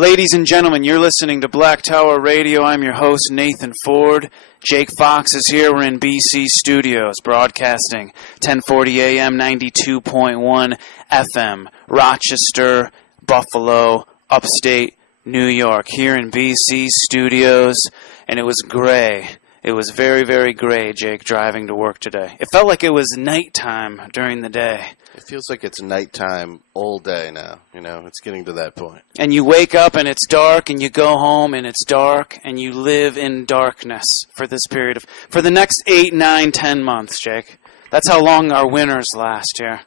Ladies and gentlemen, you're listening to Black Tower Radio. I'm your host, Nathan Ford. Jake Fox is here. We're in BC Studios, broadcasting 1040 AM, 92.1 FM, Rochester, Buffalo, upstate New York, here in BC Studios, and it was gray. It was very, very gray, Jake, driving to work today. It felt like it was nighttime during the day. It feels like it's nighttime all day now. You know, it's getting to that point. And you wake up and it's dark, and you go home and it's dark, and you live in darkness for this period of, for the next 8, 9, 10 months, Jake. That's how long our winters last here,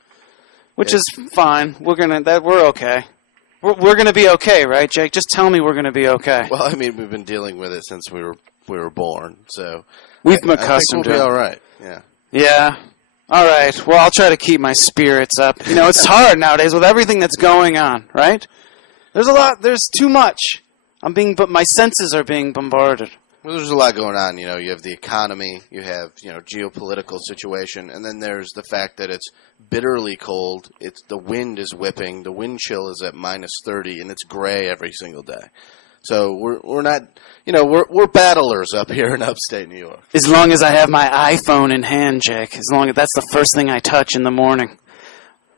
which is fine. We're okay. We're gonna be okay, right, Jake? Just tell me we're gonna be okay. Well, I mean, we've been dealing with it since we were born, so we've been accustomed to it. We'll be all right. Yeah. Yeah. All right. Well, I'll try to keep my spirits up. You know, it's hard nowadays with everything that's going on, right? There's a lot. There's too much. But my senses are being bombarded. Well, there's a lot going on. You know, you have the economy, you have, geopolitical situation, and then there's the fact that it's bitterly cold. The wind is whipping. The wind chill is at minus 30, and it's gray every single day. So we're not, we're battlers up here in upstate New York. As long as I have my iPhone in hand, Jake. That's the first thing I touch in the morning.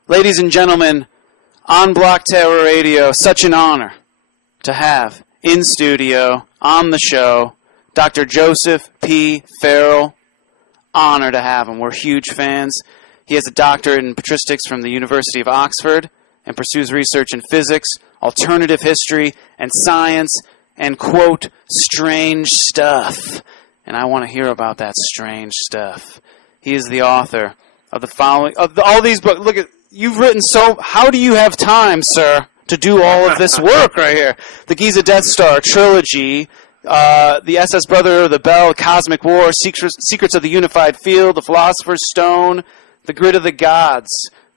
Ladies and gentlemen, on Block Tower Radio, such an honor to have in studio, on the show, Dr. Joseph P. Farrell. Honor to have him. We're huge fans. He has a doctorate in patristics from the University of Oxford and pursues research in physics, alternative history, and science, and, quote, strange stuff. And I want to hear about that strange stuff. He is the author of the following, all these books. Look at, you've written how do you have time, sir, to do all of this work right here? The Giza Death Star trilogy, the SS Brother of the Bell, Cosmic War, Secrets of the Unified Field, The Philosopher's Stone, The Grid of the Gods,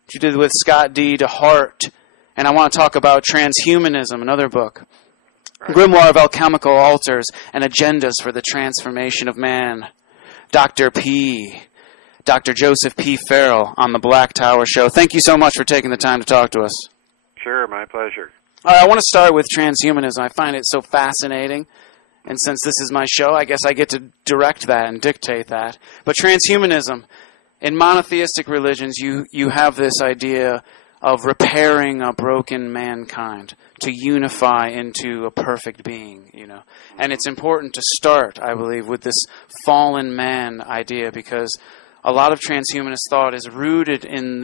which you did with Scott D. DeHart. And I want to talk about Transhumanism, another book. Right. Grimoire of Alchemical Altars and Agendas for the Transformation of Man. Dr. Joseph P. Farrell on the Black Tower Show. Thank you so much for taking the time to talk to us. Sure, my pleasure. All right, I want to start with transhumanism. I find it so fascinating. And since this is my show, I guess I get to direct that and dictate that. But transhumanism, in monotheistic religions, you have this idea of repairing a broken mankind to unify into a perfect being, And it's important to start, I believe, with this fallen man idea, because a lot of transhumanist thought is rooted in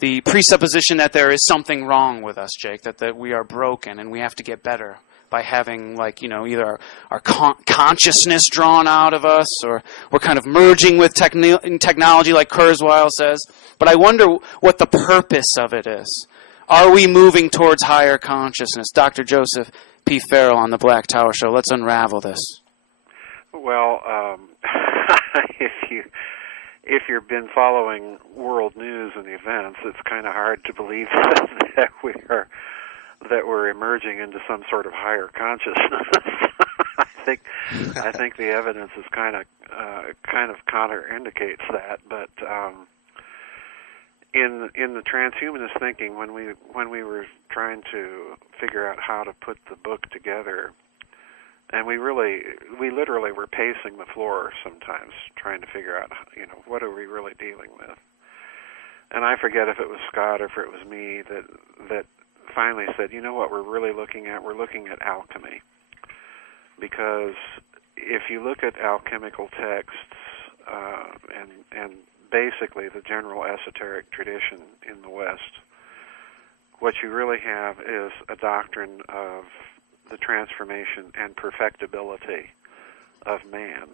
the presupposition that there is something wrong with us, Jake, that we are broken and we have to get better by having, either our consciousness drawn out of us, or we're kind of merging with technology, like Kurzweil says. But I wonder what the purpose of it is. Are we moving towards higher consciousness? Dr. Joseph P. Farrell on the Black Tower Show. Let's unravel this. Well, if you've been following world news and events, it's kind of hard to believe that we're emerging into some sort of higher consciousness. I think the evidence is kind of counterindicates that. But in the transhumanist thinking, when we were trying to figure out how to put the book together, and we literally were pacing the floor sometimes, trying to figure out, what are we really dealing with? And I forget if it was Scott or if it was me that finally said, what we're really looking at? We're looking at alchemy. Because if you look at alchemical texts and basically the general esoteric tradition in the West, what you really have is a doctrine of the transformation and perfectibility of man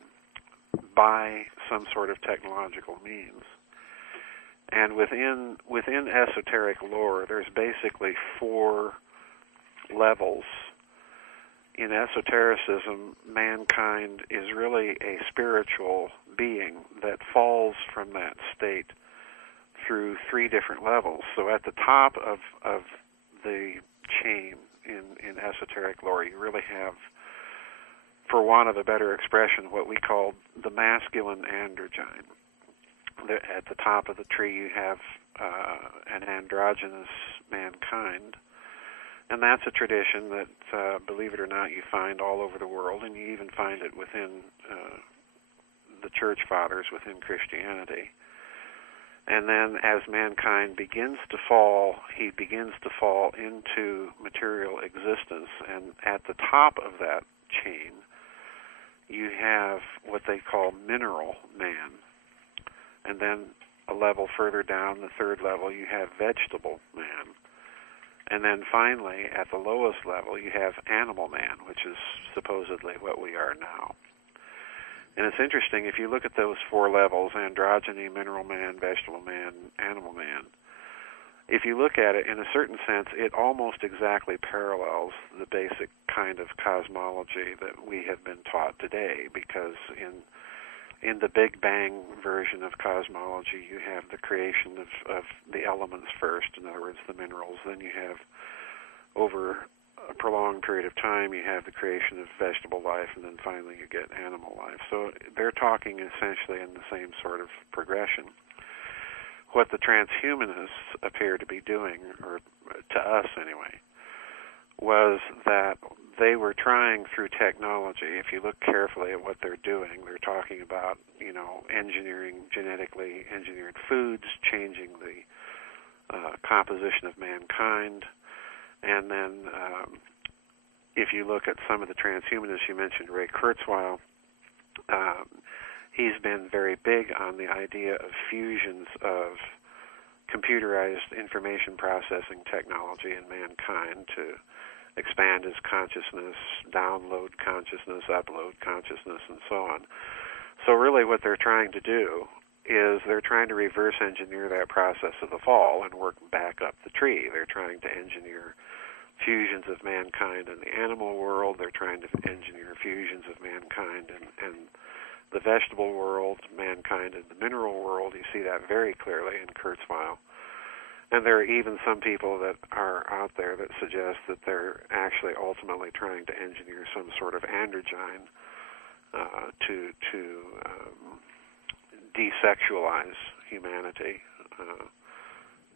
by some sort of technological means. And within esoteric lore, there's basically 4 levels. In esotericism, mankind is really a spiritual being that falls from that state through 3 different levels. So at the top of the chain in esoteric lore, you really have, for want of a better expression, what we call the masculine androgyne. At the top of the tree, you have an androgynous mankind, And that's a tradition that, believe it or not, you find all over the world, and you even find it within the church fathers, within Christianity. And then as mankind begins to fall, he begins to fall into material existence. And at the top of that chain, you have what they call mineral man. And then a level further down, the third level, you have vegetable man. And then finally, at the lowest level, you have animal man, which is supposedly what we are now. And it's interesting, if you look at those four levels, androgyny, mineral man, vegetable man, animal man, if you look at it, in a certain sense, it almost exactly parallels the basic kind of cosmology that we have been taught today, because in the Big Bang version of cosmology, you have the creation of the elements first, in other words, the minerals. Then you have, over a prolonged period of time, you have the creation of vegetable life, and then finally you get animal life. So they're talking essentially in the same sort of progression. What the transhumanists appear to be doing, or to us anyway, was that they were trying through technology. If you look carefully at what they're doing, they're talking about, engineering, genetically engineered foods, changing the composition of mankind. And then if you look at some of the transhumanists, you mentioned Ray Kurzweil, he's been very big on the idea of fusions of computerized information processing technology in mankind to expand his consciousness, download consciousness, upload consciousness, and so on. So really what they're trying to do is they're trying to reverse engineer that process of the fall and work back up the tree. They're trying to engineer fusions of mankind in the animal world. They're trying to engineer fusions of mankind and the vegetable world, mankind in the mineral world. You see that very clearly in Kurzweil. And there are even some people that are out there that suggest that they're actually ultimately trying to engineer some sort of androgyne to desexualize humanity.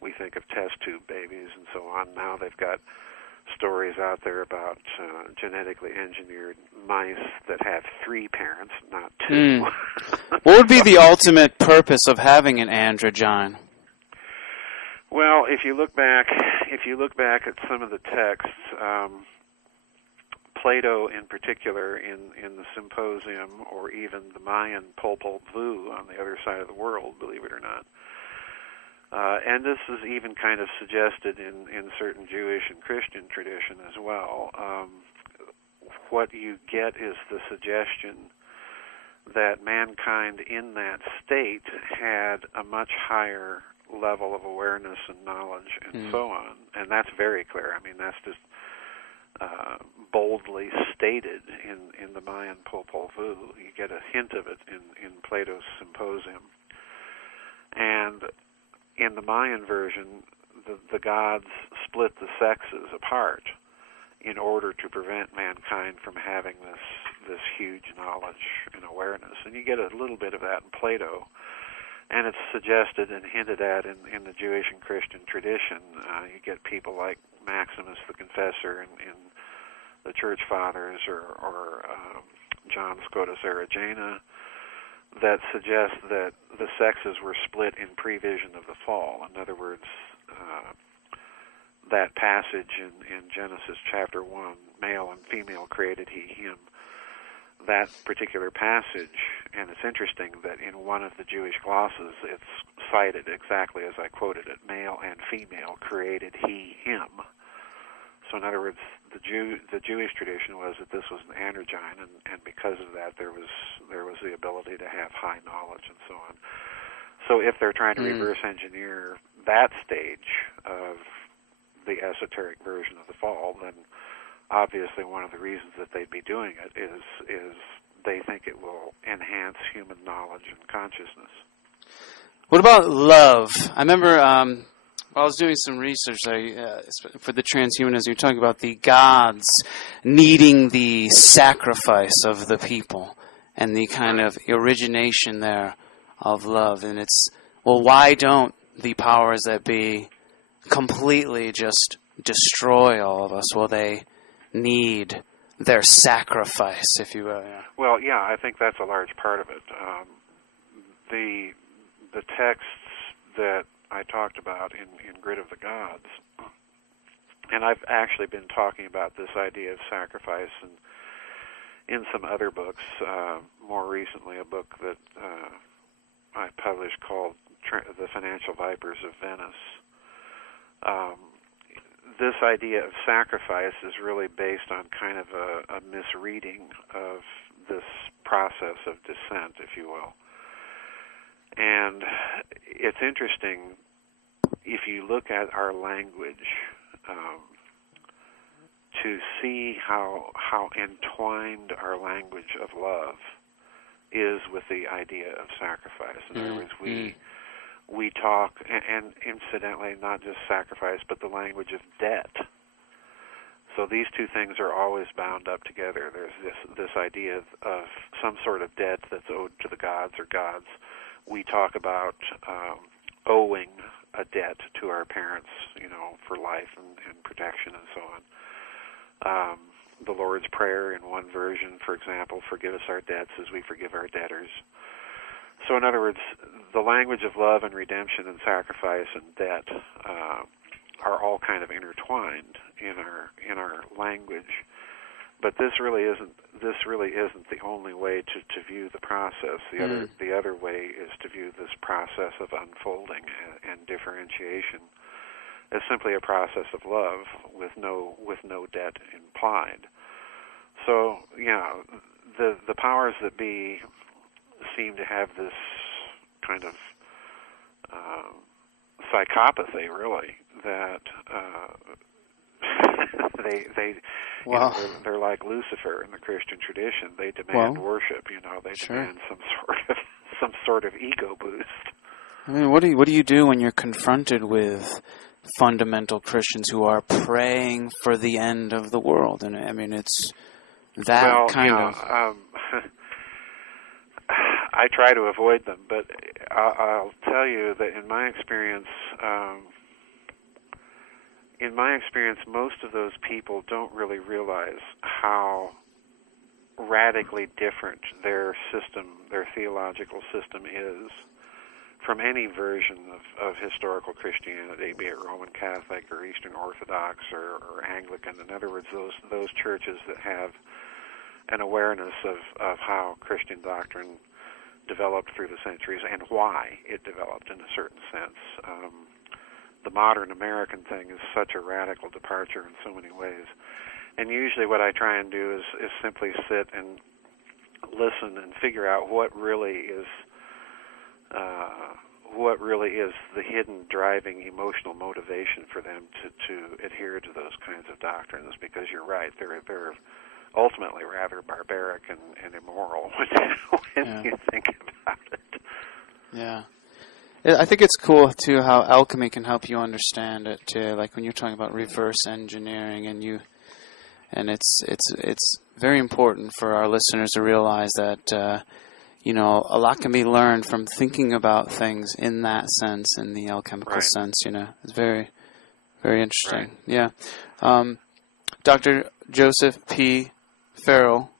We think of test tube babies and so on. Now they've got stories out there about genetically engineered mice that have 3 parents, not 2. What would be the ultimate purpose of having an androgyne? Well, if you look back at some of the texts, Plato in particular in the Symposium, or even the Mayan Popol Vuh on the other side of the world, believe it or not. And this is even kind of suggested in certain Jewish and Christian tradition as well. What you get is the suggestion that mankind in that state had a much higher level of awareness and knowledge and so on. And that's very clear. I mean, that's just boldly stated in the Mayan Popol Vuh. You get a hint of it in Plato's Symposium. And in the Mayan version, the gods split the sexes apart in order to prevent mankind from having this huge knowledge and awareness. And you get a little bit of that in Plato. And it's suggested and hinted at in the Jewish and Christian tradition. You get people like Maximus the Confessor in the Church Fathers, or John Scotus Erigena, that suggest that the sexes were split in prevision of the fall. In other words, that passage in Genesis chapter 1, male and female created he him, that particular passage, and it's interesting that in one of the Jewish glosses it's cited exactly as I quoted it, male and female created he him. So in other words, the Jewish tradition was that this was an androgyne, and because of that there was the ability to have high knowledge and so on. So if they're trying to reverse engineer that stage of the esoteric version of the fall, then obviously one of the reasons that they'd be doing it is they think it will enhance human knowledge and consciousness. What about love? I remember while I was doing some research for the transhumanists, you were talking about the gods needing the sacrifice of the people and the kind of origination there of love. And it's, well, why don't the powers that be completely just destroy all of us? Will they need their sacrifice, if you will? Yeah. Well, yeah, I think that's a large part of it. The texts that I talked about in Grid of the Gods, and I've actually been talking about this idea of sacrifice and in some other books, more recently a book that I published called The Financial Vipers of Venice. This idea of sacrifice is really based on kind of a misreading of this process of descent, if you will. And it's interesting, if you look at our language, to see how entwined our language of love is with the idea of sacrifice. In other words, we talk, and incidentally, not just sacrifice, but the language of debt. So these two things are always bound up together. There's this idea of some sort of debt that's owed to the gods or gods. We talk about owing a debt to our parents, for life and protection and so on. The Lord's Prayer in one version, for example, forgive us our debts as we forgive our debtors. So in other words, the language of love and redemption and sacrifice and debt are all kind of intertwined in our language. But this really isn't the only way to view the process. The other way is to view this process of unfolding and differentiation as simply a process of love with no debt implied. So the powers that be seem to have this kind of psychopathy, really, that they're like Lucifer in the Christian tradition. They demand worship. They demand some sort of ego boost. I mean, what do you do when you're confronted with fundamental Christians who are praying for the end of the world? And I mean, it's that kind of. I try to avoid them, but I'll tell you that in my experience, most of those people don't really realize how radically different their theological system is from any version of historical Christianity, be it Roman Catholic or Eastern Orthodox or Anglican. In other words, those churches that have an awareness of how Christian doctrine developed through the centuries and why it developed in a certain sense. The modern American thing is such a radical departure in so many ways. And usually what I try and do is simply sit and listen and figure out what really is the hidden driving emotional motivation for them to adhere to those kinds of doctrines, because you're right, they're ultimately rather barbaric and immoral when you think about it. Yeah. I think it's cool, too, how alchemy can help you understand it, too. Like when you're talking about reverse engineering, and it's very important for our listeners to realize that, a lot can be learned from thinking about things in that sense, in the alchemical sense, It's very, very interesting. Right. Yeah. Dr. Joseph P. Farrell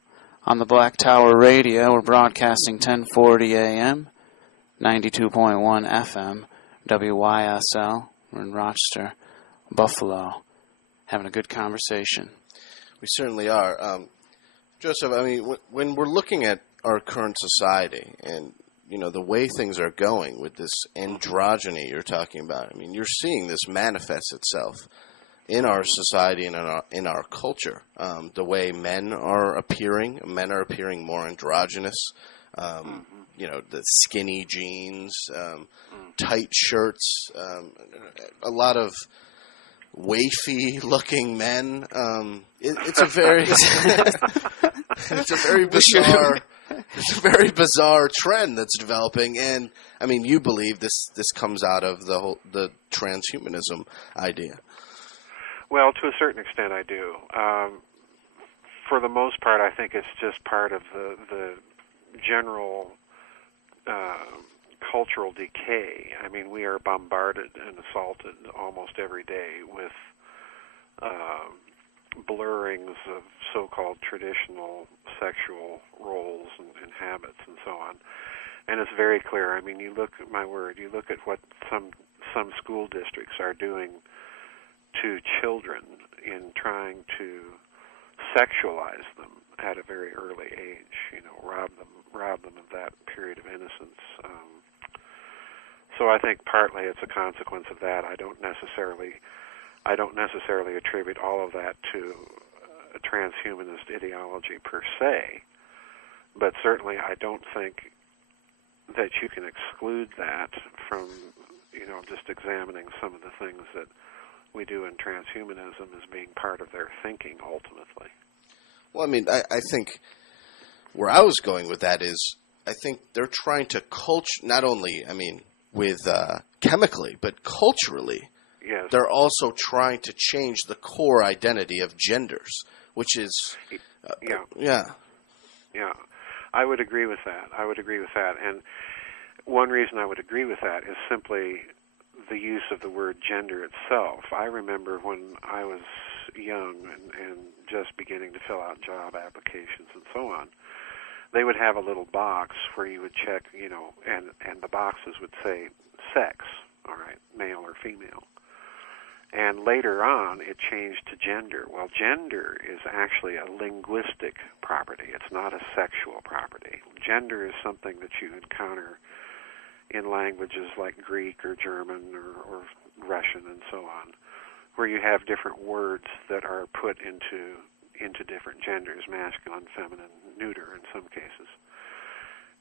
on the Black Tower Radio. We're broadcasting 1040 AM, 92.1 FM, WYSL. We're in Rochester, Buffalo, having a good conversation. We certainly are. Joseph, I mean, when we're looking at our current society and, the way things are going with this androgyny you're talking about, I mean, you're seeing this manifest itself in our society and in our culture. The way men are appearing more androgynous. The skinny jeans, tight shirts, a lot of wafy-looking men. It's a very bizarre trend that's developing, and I mean, you believe this comes out of the transhumanism idea. Well, to a certain extent, I do. For the most part, I think it's just part of the general cultural decay. I mean, we are bombarded and assaulted almost every day with blurrings of so-called traditional sexual roles and habits and so on. And it's very clear. I mean, you look at what some school districts are doing to children in trying to sexualize them at a very early age, rob them of that period of innocence. So I think partly it's a consequence of that. I don't necessarily attribute all of that to a transhumanist ideology per se, but certainly I don't think that you can exclude that from, just examining some of the things that we do in transhumanism as being part of their thinking ultimately. Well, I mean, I think where I was going with that is I think they're trying to not only, with chemically, but culturally. Yes. They're also trying to change the core identity of genders, which is... Yeah. I would agree with that. And one reason I would agree with that is simply the use of the word gender itself. I remember when I was young and just beginning to fill out job applications and so on, they would have a little box where you would check, and the boxes would say sex, all right, male or female. And later on, it changed to gender. Well, gender is actually a linguistic property. It's not a sexual property. Gender is something that you encounter in languages like Greek or German or Russian and so on, where you have different words that are put into different genders, masculine, feminine, neuter in some cases.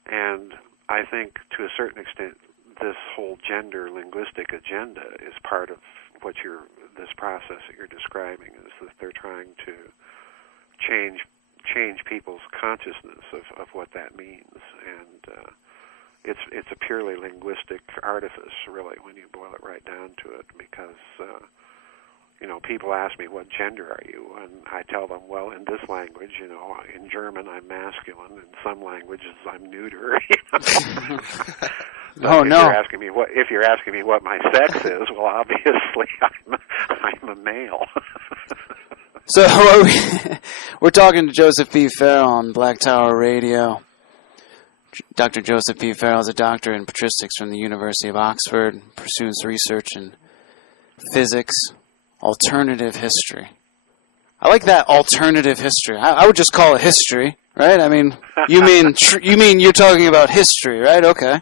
And I think to a certain extent, this whole gender linguistic agenda is part of what this process that you're describing, is that they're trying to change people's consciousness of what that means. And it's a purely linguistic artifice, really, when you boil it right down to it, because people ask me, what gender are you? And I tell them, well, in this language, in German I'm masculine, in some languages I'm neuter. Oh, no. If you're asking me what my sex is, well, obviously I'm a male. So we're talking to Joseph P. Farrell on Black Tower Radio. Dr. Joseph P. Farrell is a doctor in patristics from the University of Oxford, pursues research in physics, alternative history. I like that, alternative history. I would just call it history, right? I mean, you mean you're talking about history, right? Okay.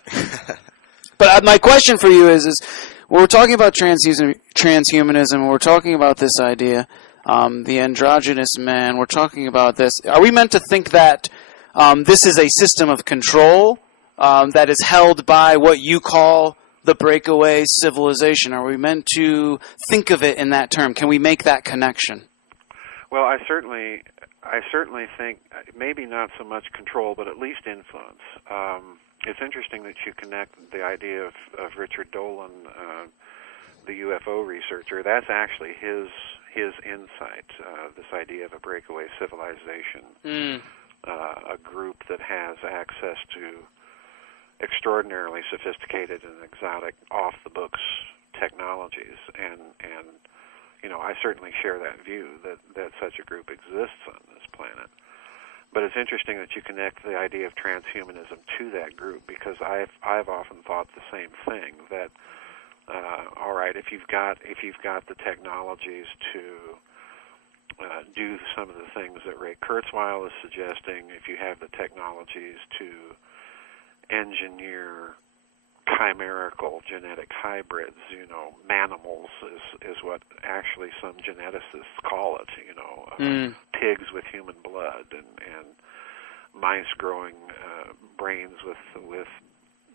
But my question for you is when we're talking about transhumanism, we're talking about this idea, the androgynous man, we're talking about this. Are we meant to think that this is a system of control that is held by what you call the breakaway civilization? Are we meant to think of it in that term? Can we make that connection? Well, I certainly think maybe not so much control, but at least influence. It's interesting that you connect the idea of Richard Dolan, the UFO researcher. That's actually his insight, this idea of a breakaway civilization, a group that has access to extraordinarily sophisticated and exotic, off-the-books technologies, and I certainly share that view that such a group exists on this planet. But it's interesting that you connect the idea of transhumanism to that group, because I've often thought the same thing, that all right, if you've got the technologies to do some of the things that Ray Kurzweil is suggesting, if you have the technologies to engineer chimerical genetic hybrids, manimals is what actually some geneticists call it, pigs with human blood and mice growing brains with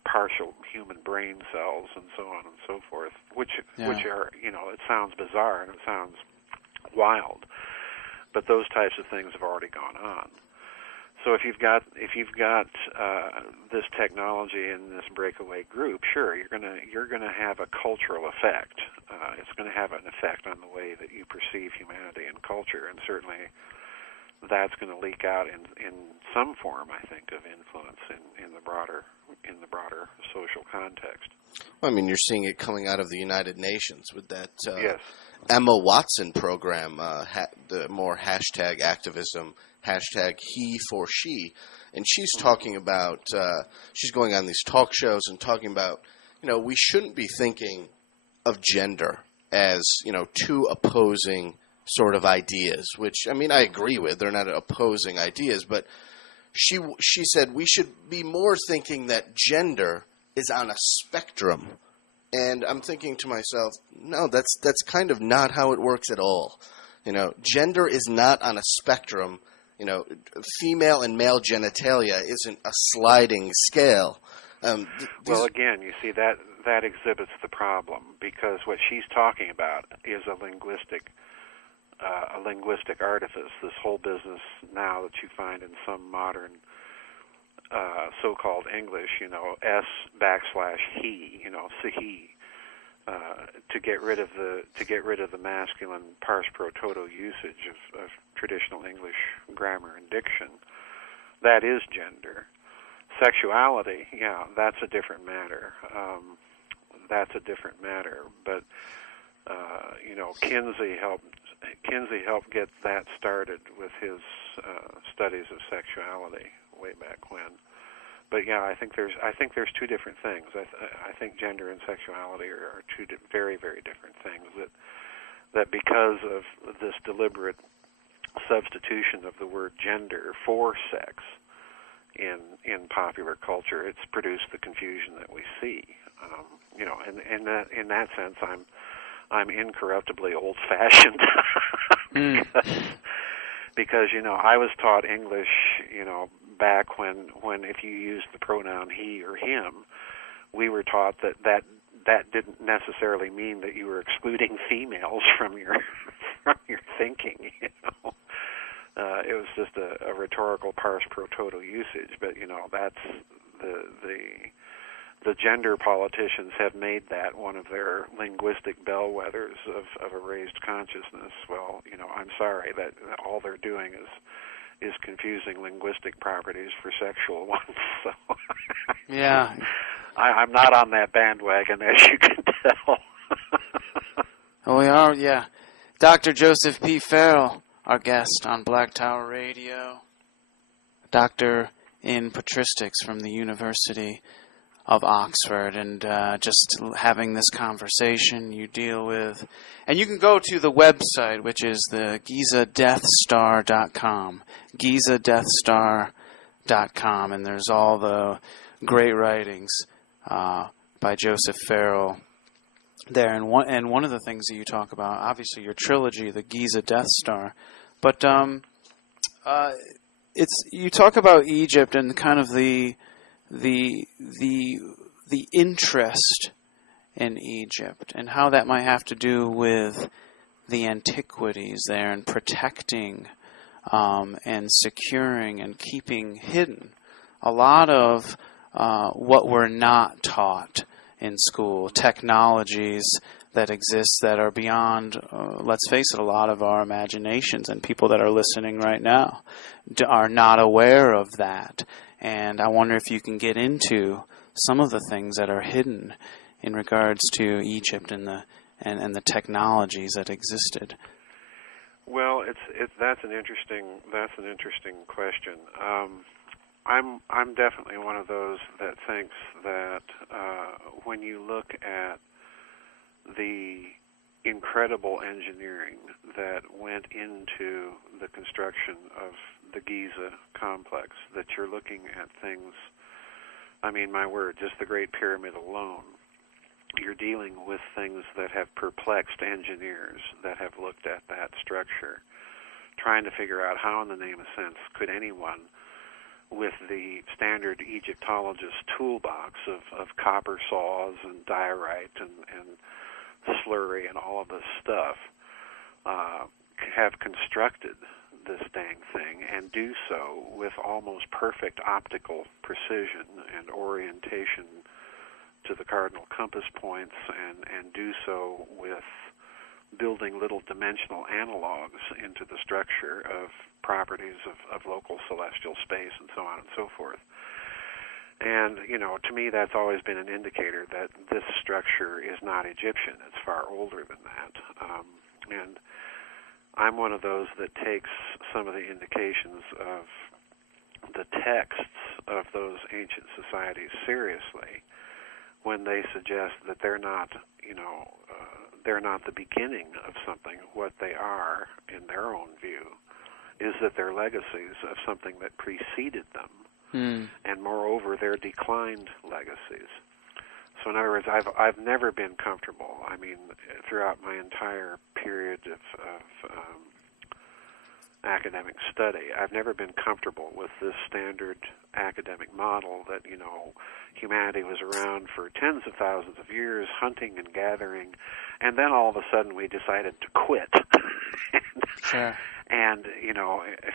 partial human brain cells and so on and so forth, which are, it sounds bizarre and it sounds wild, but those types of things have already gone on. So if you've got this technology in this breakaway group, sure, you're gonna have a cultural effect. It's going to have an effect on the way that you perceive humanity and culture, and certainly that's going to leak out in some form, I think, of influence in the broader social context. Well, I mean, you're seeing it coming out of the United Nations with that Yes. Emma Watson program, the more hashtag activism, hashtag he for she, and she's talking about, she's going on these talk shows and talking about, we shouldn't be thinking of gender as, two opposing sort of ideas, which, I mean, I agree with. They're not opposing ideas, but she said we should be more thinking that gender is on a spectrum. And I'm thinking to myself, no, that's kind of not how it works at all. Gender is not on a spectrum. Female and male genitalia isn't a sliding scale. Well, again, you see that exhibits the problem, because what she's talking about is a linguistic artifice. This whole business now that you find in some modern so-called English, S\he, sahi, to get rid of the masculine pars pro toto usage of traditional English grammar and diction. That is gender. Sexuality, yeah, that's a different matter. But Kinsey helped get that started with his studies of sexuality way back when. But yeah, I think there's two different things. I think gender and sexuality are two very, very different things. That because of this deliberate substitution of the word gender for sex in popular culture, it's produced the confusion that we see. In that sense, I'm incorruptibly old-fashioned because I was taught English, back when if you used the pronoun he or him, we were taught that didn't necessarily mean that you were excluding females from your thinking. It was just a rhetorical pars pro toto usage. But that's the gender politicians have made that one of their linguistic bellwethers of a raised consciousness. Well, I'm sorry that all they're doing is confusing linguistic properties for sexual ones. So yeah, I'm not on that bandwagon, as you can tell. Oh, we are, yeah. Dr. Joseph P. Farrell, our guest on Black Tower Radio, doctor in patristics from the University of Oxford, and just having this conversation you deal with. And you can go to the website, which is the GizaDeathStar.com, GizaDeathStar.com, and there's all the great writings by Joseph Farrell there. And one of the things that you talk about, obviously your trilogy, the Giza Death Star, but you talk about Egypt and kind of the interest in Egypt and how that might have to do with the antiquities there and protecting and securing and keeping hidden a lot of what we're not taught in school, technologies that exist that are beyond, let's face it, a lot of our imaginations, and people that are listening right now are not aware of that. And I wonder if you can get into some of the things that are hidden in regards to Egypt and the technologies that existed. Well, that's an interesting question. I'm definitely one of those that thinks that when you look at the incredible engineering that went into the construction of the Giza complex, that you're looking at things, I mean, my word, just the Great Pyramid alone, you're dealing with things that have perplexed engineers that have looked at that structure, trying to figure out how in the name of sense could anyone with the standard Egyptologist toolbox of copper saws and diorite and slurry and all of this stuff have constructed this dang thing and do so with almost perfect optical precision and orientation to the cardinal compass points and do so with building little dimensional analogs into the structure of properties of local celestial space and so on and so forth. And, to me that's always been an indicator that this structure is not Egyptian. It's far older than that. And I'm one of those that takes some of the indications of the texts of those ancient societies seriously when they suggest that they're not the beginning of something. What they are, in their own view, is that they're legacies of something that preceded them, and moreover, they're declined legacies. So in other words, I've never been comfortable. I mean, throughout my entire period of academic study, I've never been comfortable with this standard academic model that, humanity was around for tens of thousands of years, hunting and gathering, and then all of a sudden we decided to quit. Sure. And,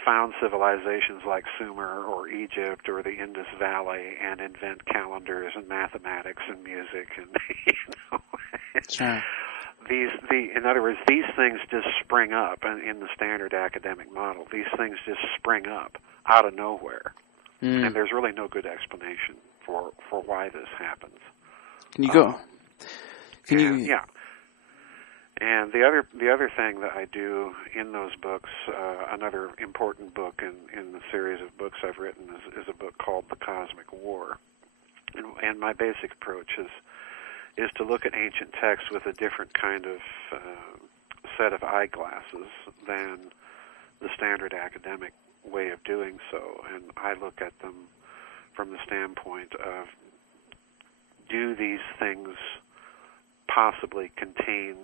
found civilizations like Sumer or Egypt or the Indus Valley and invent calendars and mathematics and music and, Sure. In other words, these things just spring up in the standard academic model. These things just spring up out of nowhere. And there's really no good explanation for why this happens. Can you go? Yeah. And the other thing that I do in those books, another important book in the series of books I've written is a book called The Cosmic War. And my basic approach is to look at ancient texts with a different kind of set of eyeglasses than the standard academic way of doing so. And I look at them from the standpoint of, do these things possibly contain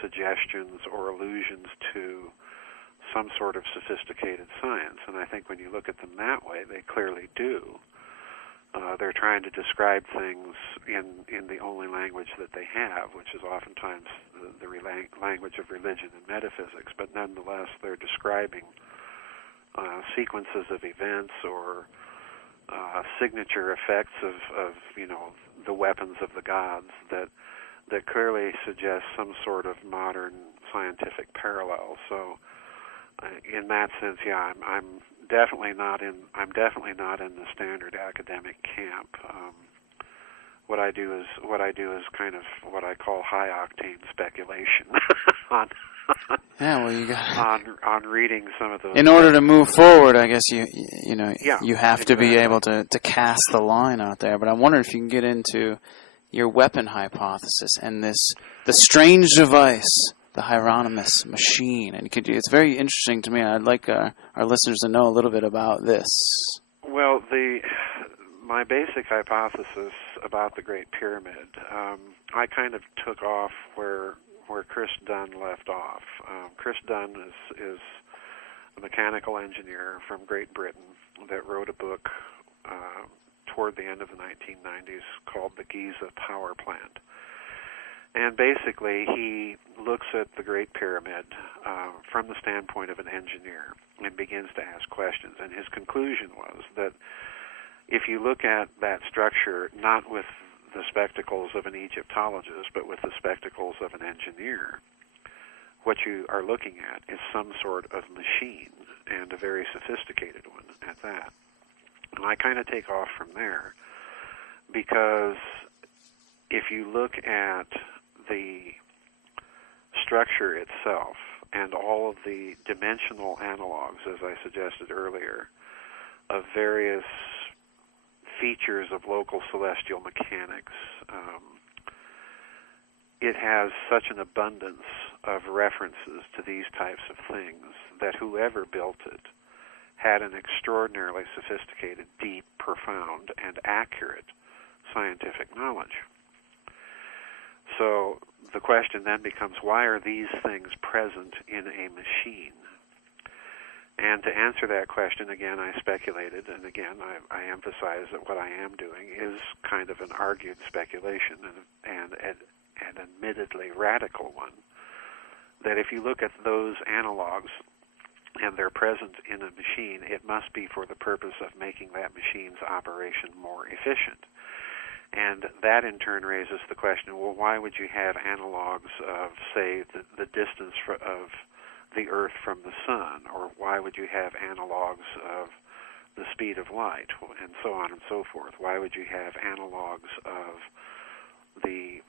suggestions or allusions to some sort of sophisticated science? And I think when you look at them that way, they clearly do. They're trying to describe things in the only language that they have, which is oftentimes the language of religion and metaphysics, but nonetheless they're describing sequences of events or signature effects of the weapons of the gods that clearly suggest some sort of modern scientific parallel. So in that sense, yeah, I'm definitely not in the standard academic camp. What I do is kind of what I call high octane speculation on on reading some of those. In order to move forward, I guess you have to be able to cast the line out there. But I wonder if you can get into your weapon hypothesis and the strange device, the Hieronymus machine. And it's very interesting to me. I'd like our listeners to know a little bit about this. Well, my basic hypothesis about the Great Pyramid, I kind of took off where Chris Dunn left off. Chris Dunn is a mechanical engineer from Great Britain that wrote a book toward the end of the 1990s called The Giza Power Plant. And basically, he looks at the Great Pyramid from the standpoint of an engineer and begins to ask questions. And his conclusion was that if you look at that structure not with the spectacles of an Egyptologist, but with the spectacles of an engineer, what you are looking at is some sort of machine, and a very sophisticated one at that. And I kind of take off from there, because if you look at the structure itself and all of the dimensional analogs, as I suggested earlier, of various features of local celestial mechanics, it has such an abundance of references to these types of things that whoever built it had an extraordinarily sophisticated, deep, profound, and accurate scientific knowledge. So the question then becomes, why are these things present in a machine? And to answer that question, again, I speculated, and again, I emphasize that what I am doing is kind of an argued speculation, and an admittedly radical one, that if you look at those analogs and they're present in a machine, it must be for the purpose of making that machine's operation more efficient. And that in turn raises the question, well, why would you have analogs of, say, the distance of the Earth from the Sun, or why would you have analogs of the speed of light, and so on and so forth? Why would you have analogs of the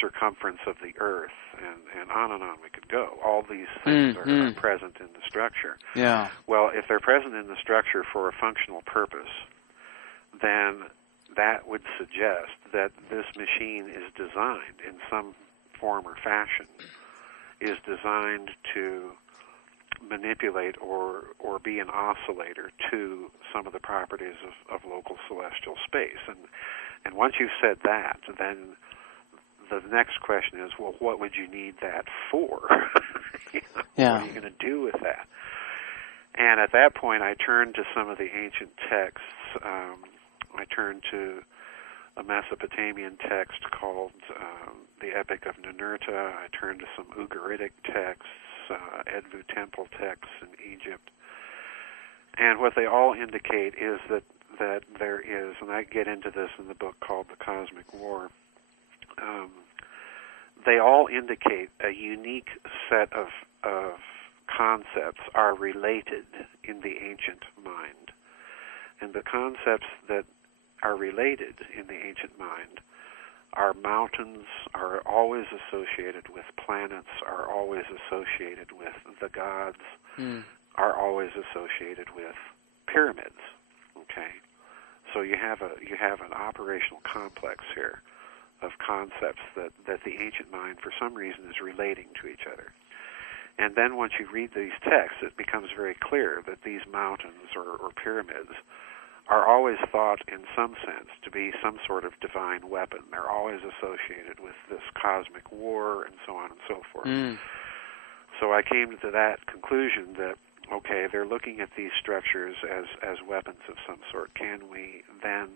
circumference of the Earth, and on we could go. All these things are present in the structure. Yeah. Well, if they're present in the structure for a functional purpose, then that would suggest that this machine is designed in some form or fashion, is designed to manipulate or be an oscillator to some of the properties of local celestial space. And once you've said that, then the next question is, well, what would you need that for? Yeah. What are you going to do with that? And at that point, I turned to some of the ancient texts. I turned to a Mesopotamian text called the Epic of Ninurta. I turned to some Ugaritic texts, Edfu Temple texts in Egypt. And what they all indicate is that there is, and I get into this in the book called The Cosmic War, they all indicate a unique set of concepts are related in the ancient mind. And the concepts that are related in the ancient mind are mountains, are always associated with planets, are always associated with the gods, are always associated with pyramids. Okay, so you have an operational complex here of concepts that the ancient mind, for some reason, is relating to each other. And then once you read these texts, it becomes very clear that these mountains or pyramids are always thought, in some sense, to be some sort of divine weapon. They're always associated with this cosmic war and so on and so forth. So I came to that conclusion that, okay, they're looking at these structures as weapons of some sort. Can we then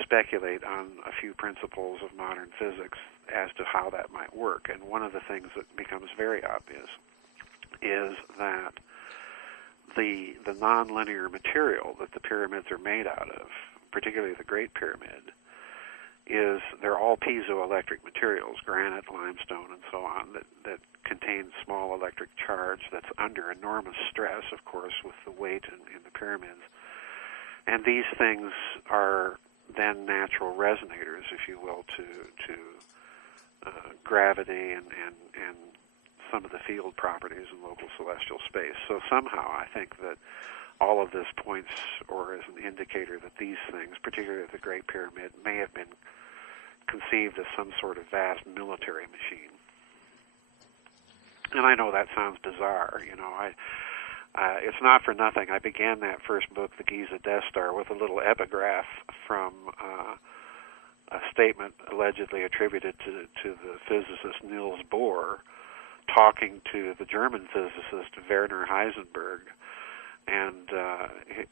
speculate on a few principles of modern physics as to how that might work? And one of the things that becomes very obvious is that the nonlinear material that the pyramids are made out of, particularly the Great Pyramid, they're all piezoelectric materials, granite, limestone, and so on, that contain small electric charge that's under enormous stress, of course, with the weight in the pyramids. And these things are then natural resonators, if you will, to gravity and some of the field properties in local celestial space. So somehow I think that all of this points or is an indicator that these things, particularly the Great Pyramid, may have been conceived as some sort of vast military machine. And I know that sounds bizarre, it's not for nothing. I began that first book, The Giza Death Star, with a little epigraph from a statement allegedly attributed to the physicist Niels Bohr, talking to the German physicist Werner Heisenberg. And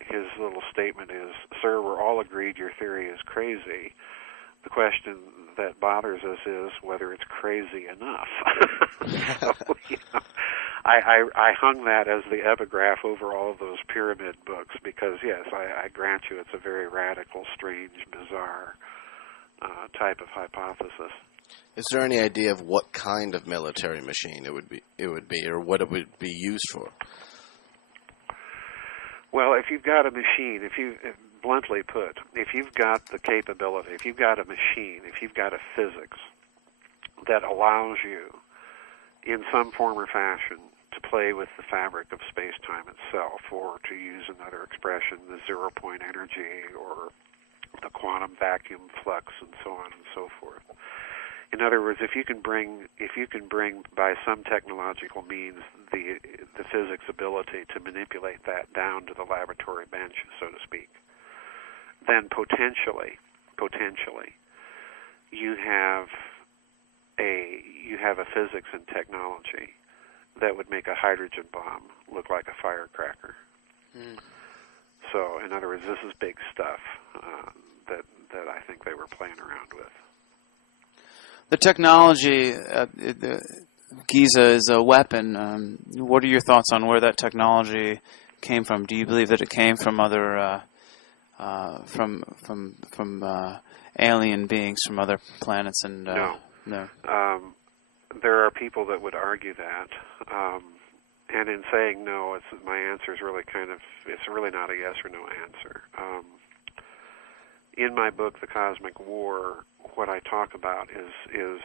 his little statement is, "Sir, we're all agreed your theory is crazy. The question that bothers us is whether it's crazy enough." So, I hung that as the epigraph over all of those pyramid books because, yes, I grant you it's a very radical, strange, bizarre type of hypothesis. Is there any idea of what kind of military machine it would be, or what it would be used for? Well, if you've got a machine, bluntly put, if you've got the capability, if you've got a machine, if you've got a physics that allows you, in some form or fashion, to play with the fabric of space-time itself, or to use another expression, the zero-point energy, or the quantum vacuum flux, and so on and so forth. In other words, if you can bring by some technological means the physics ability to manipulate that down to the laboratory bench, so to speak, then potentially you have a physics and technology that would make a hydrogen bomb look like a firecracker. So, in other words, this is big stuff that I think they were playing around with. The technology, Giza is a weapon. What are your thoughts on where that technology came from? Do you believe that it came from other alien beings from other planets? And no. There are people that would argue that, and in saying no, my answer is really it's really not a yes or no answer. In my book, The Cosmic War, what I talk about is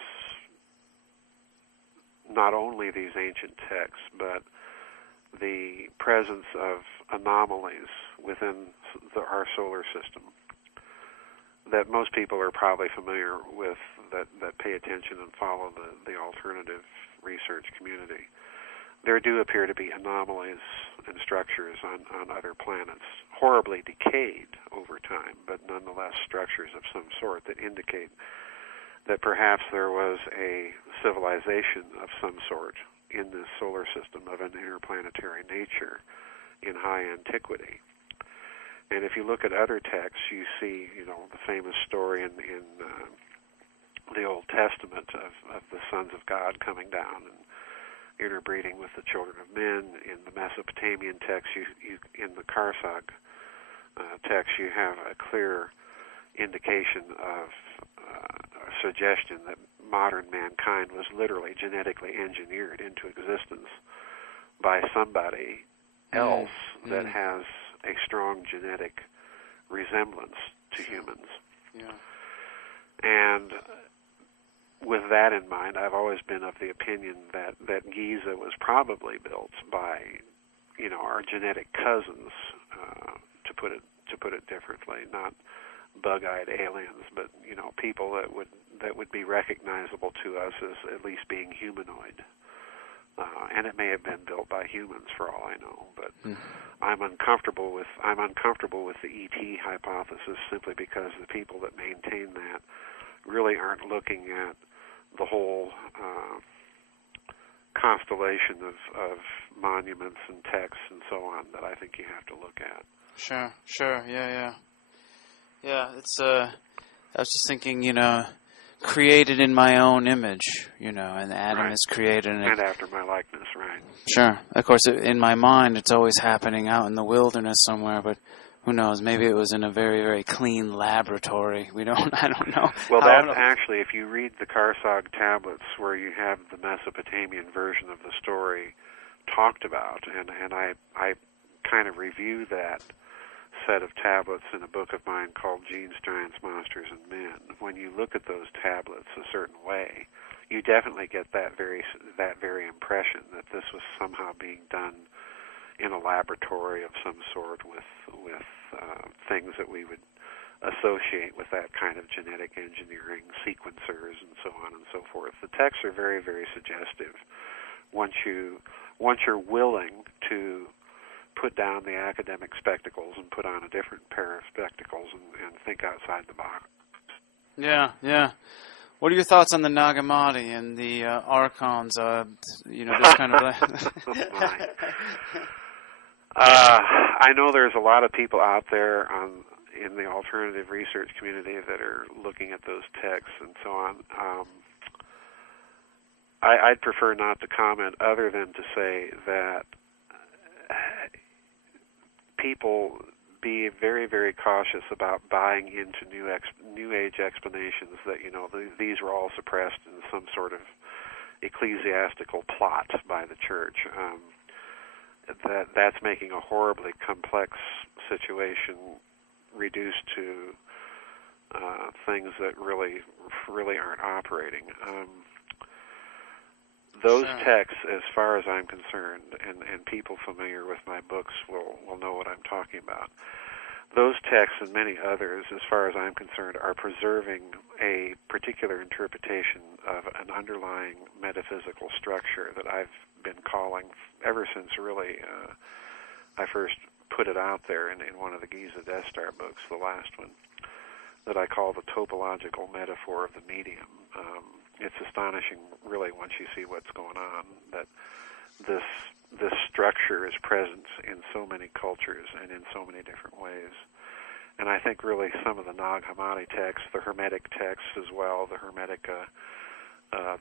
not only these ancient texts, but the presence of anomalies within our solar system that most people are probably familiar with, that pay attention and follow the alternative research community. There do appear to be anomalies and structures on other planets, horribly decayed over time, but nonetheless structures of some sort that indicate that perhaps there was a civilization of some sort in this solar system of an interplanetary nature in high antiquity. And if you look at other texts, you see, the famous story in the Old Testament of the sons of God coming down and interbreeding with the children of men. In the Mesopotamian text, in the Karsag text, you have a clear indication of a suggestion that modern mankind was literally genetically engineered into existence by somebody else that has a strong genetic resemblance to humans. Yeah. And with that in mind, I've always been of the opinion that Giza was probably built by, our genetic cousins, to put it differently, not bug-eyed aliens, but people that would be recognizable to us as at least being humanoid. And it may have been built by humans for all I know, but I'm uncomfortable with the ET hypothesis simply because the people that maintain that really aren't looking at the whole constellation of monuments and texts and so on that I think you have to look at. Sure, yeah. It's I was just thinking, created in my own image, and Adam right. is created and after my likeness, right? Sure. Of course, in my mind, it's always happening out in the wilderness somewhere, but who knows? Maybe it was in a very, very clean laboratory. I don't know. Well, that's actually, if you read the Karsag tablets where you have the Mesopotamian version of the story talked about, and I kind of review that set of tablets in a book of mine called Genes, Giants, Monsters, and Men. When you look at those tablets a certain way, you definitely get that very impression that this was somehow being done in a laboratory of some sort with things that we would associate with that kind of genetic engineering, sequencers, and so on and so forth. The texts are very, very suggestive. Once you're willing to put down the academic spectacles and put on a different pair of spectacles and think outside the box. Yeah. What are your thoughts on the Nag Hammadi and the archons? This kind of. I know there's a lot of people out there in the alternative research community that are looking at those texts and so on. I'd prefer not to comment other than to say that people be very, very cautious about buying into New Age explanations that, these were all suppressed in some sort of ecclesiastical plot by the church. That's making a horribly complex situation reduced to things that really aren't operating. Those texts, as far as I'm concerned, and people familiar with my books will know what I'm talking about. Those texts and many others, as far as I'm concerned, are preserving a particular interpretation of an underlying metaphysical structure that I've been calling ever since really I first put it out there in one of the Giza Death Star books, the last one, that I call the topological metaphor of the medium. It's astonishing, really, once you see what's going on, that this structure is present in so many cultures and in so many different ways. And I think really some of the Nag Hammadi texts, the Hermetic texts as well, the Hermetica,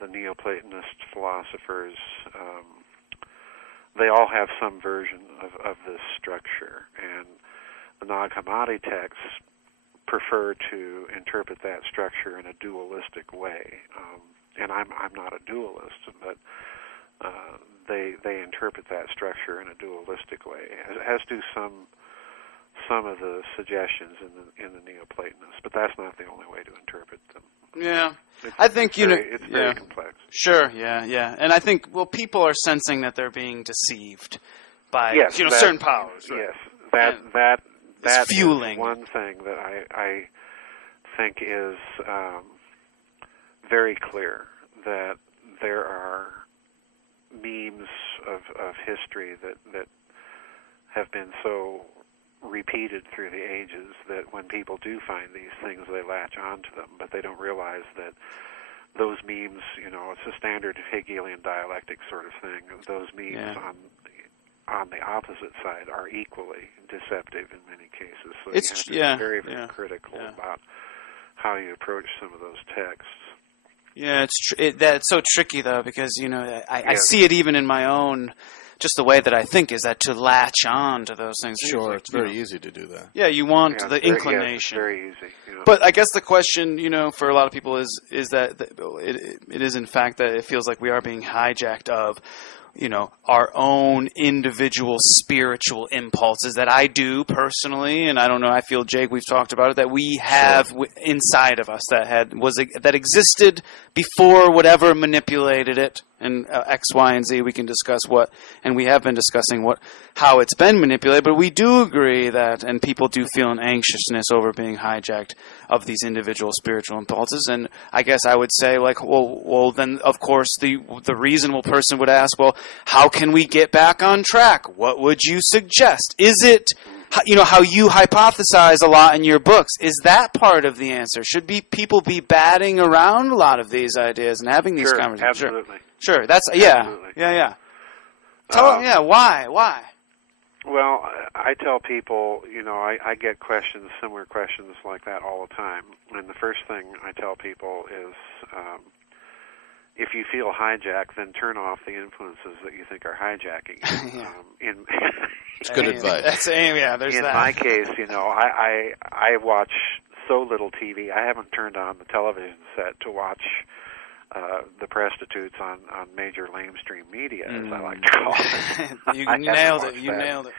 the Neoplatonist philosophers, they all have some version of this structure. And the Nag Hammadi texts prefer to interpret that structure in a dualistic way. And I'm not a dualist, but they interpret that structure in a dualistic way, as do some of the suggestions in the Neoplatonists. But that's not the only way to interpret them. Yeah, I think it's very complex. Sure, yeah, and I think people are sensing that they're being deceived by certain powers. Right? Yes, that's fueling. One thing that I think is very clear, that there are memes of history that have been so repeated through the ages that when people do find these things, they latch onto them, but they don't realize that those memes, it's a standard Hegelian dialectic sort of thing. Those memes on the opposite side are equally deceptive in many cases. So you have to be very, very critical about how you approach some of those texts. Yeah, that's so tricky though, because I see it even in my own. Just the way that I think is that to latch on to those things. Sure, it's very easy to do that. Yeah, you want the inclination. It's very easy. But I guess the question, for a lot of people is that it is in fact that it feels like we are being hijacked of, our own individual spiritual impulses that I do personally, and I don't know, I feel, Jake, we've talked about it, that we have inside of us that existed before whatever manipulated it, and X, Y, and Z. We can discuss and we have been discussing how it's been manipulated, but we do agree that, and people do feel an anxiousness over being hijacked of these individual spiritual impulses, and I guess I would say, well, then, of course, the reasonable person would ask, well, how can we get back on track? What would you suggest? Is it, how you hypothesize a lot in your books, is that part of the answer? Should people be batting around a lot of these ideas and having these conversations? Absolutely. Sure, that's, absolutely. yeah. Why? Well, I tell people, I get similar questions like that all the time. And the first thing I tell people is, if you feel hijacked, then turn off the influences that you think are hijacking. It's good advice. There's in that. In my case, I watch so little TV. I haven't turned on the television set to watch the prostitutes on major lamestream media, as I like to call it. You nailed it.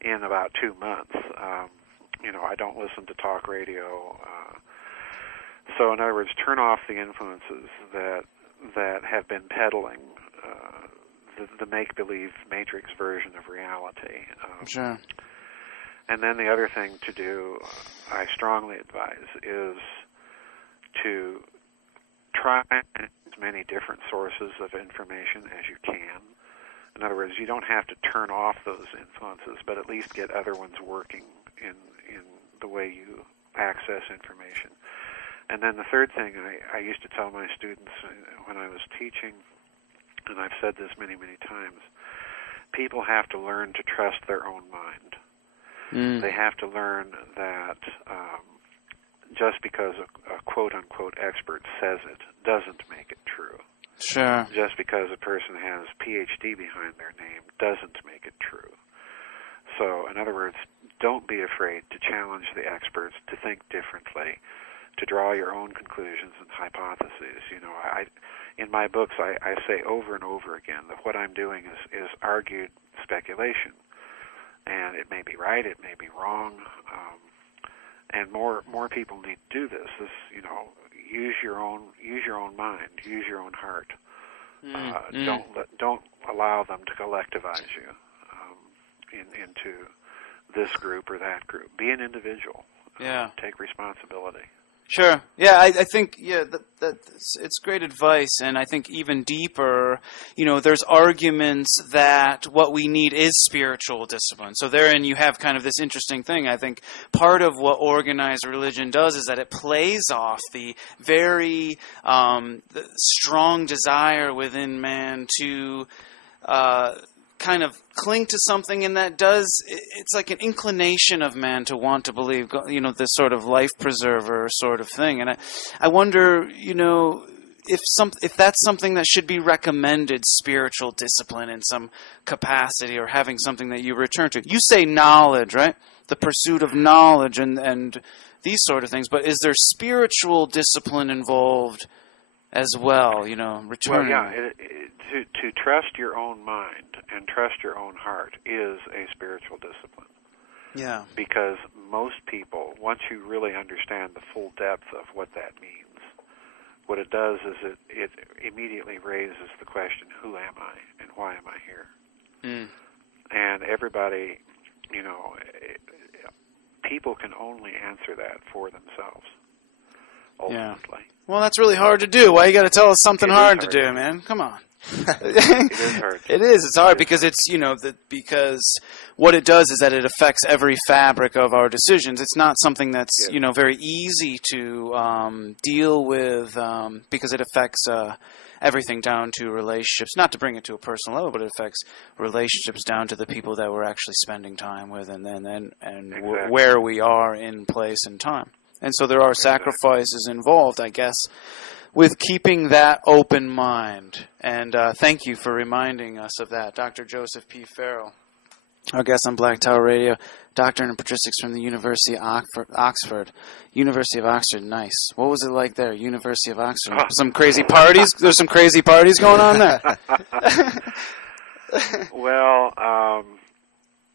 In about 2 months. I don't listen to talk radio. So, in other words, turn off the influences that have been peddling the make-believe matrix version of reality. Sure. And then the other thing to do, I strongly advise, is to try as many different sources of information as you can. In other words, you don't have to turn off those influences, but at least get other ones working in the way you access information. And then the third thing I used to tell my students when I was teaching, and I've said this many, many times, people have to learn to trust their own mind. They have to learn that just because a quote-unquote expert says it doesn't make it true. Sure. Just because a person has PhD behind their name doesn't make it true. So, in other words, don't be afraid to challenge the experts, to think differently, to draw your own conclusions and hypotheses. In my books, I say over and over again that what I'm doing is argued speculation, and it may be right, it may be wrong, and more people need to do this. Use your own mind, use your own heart. Don't allow them to collectivize you into this group or that group. Be an individual. Take responsibility. Sure. Yeah, I think it's great advice, and I think even deeper, there's arguments that what we need is spiritual discipline. So therein you have kind of this interesting thing. I think part of what organized religion does is that it plays off the very the strong desire within man to kind of cling to something, and it's like an inclination of man to want to believe, this sort of life preserver sort of thing. And I wonder, if that's something that should be recommended, spiritual discipline in some capacity, or having something that you return to. You say knowledge, right? the pursuit of knowledge and these sort of things. But is there spiritual discipline involved as well? Returning. Well, yeah. To trust your own mind and trust your own heart is a spiritual discipline. Yeah. Because most people, once you really understand the full depth of what that means, what it does is it immediately raises the question, who am I and why am I here? Mm. And everybody, people can only answer that for themselves, ultimately. Yeah. Well, that's really hard to do. Why you got to tell us something hard to do, man? Come on. It is hard. It is. It's hard because it's, because what it does is that it affects every fabric of our decisions. It's not something that's, very easy to deal with because it affects everything down to relationships. Not to bring it to a personal level, but it affects relationships down to the people that we're actually spending time with and Exactly. where we are in place and time. And so there are sacrifices involved, I guess, with keeping that open mind. And thank you for reminding us of that. Dr. Joseph P. Farrell, our guest on Black Tower Radio, doctorate in patristics from the University of Oxford. University of Oxford, nice. What was it like there, University of Oxford? Oh. Some crazy parties? There's some crazy parties going on there? Well,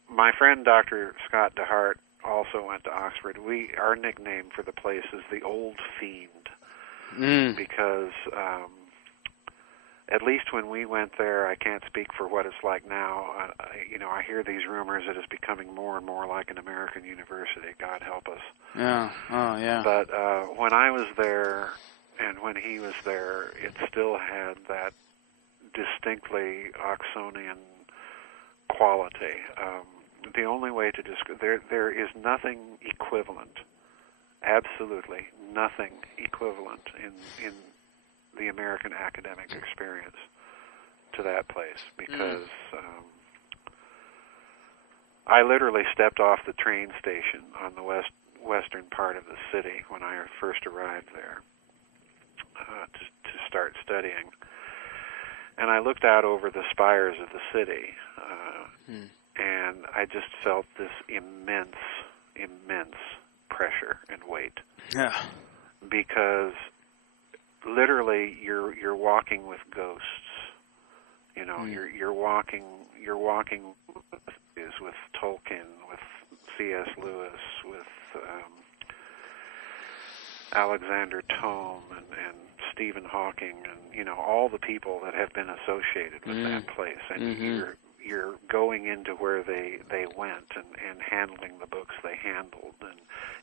my friend Dr. Scott DeHart also went to Oxford. Our nickname for the place is the Old Fiend. Because at least when we went there, I can't speak for what it's like now. I hear these rumors that it's becoming more and more like an American university. God help us. Yeah. Oh, yeah. But when I was there and when he was there, it still had that distinctly Oxonian quality. The only way to describe there is nothing equivalent. Absolutely nothing equivalent in the American academic experience to that place, because I literally stepped off the train station on the western part of the city when I first arrived there to start studying, and I looked out over the spires of the city, and I just felt this immense pressure and weight. Yeah. Because literally you're walking with ghosts. You're walking with Tolkien, with C.S. Lewis, with Alexander Tome and Stephen Hawking, and all the people that have been associated with that place, and you're going into where they went and handling the books they handled.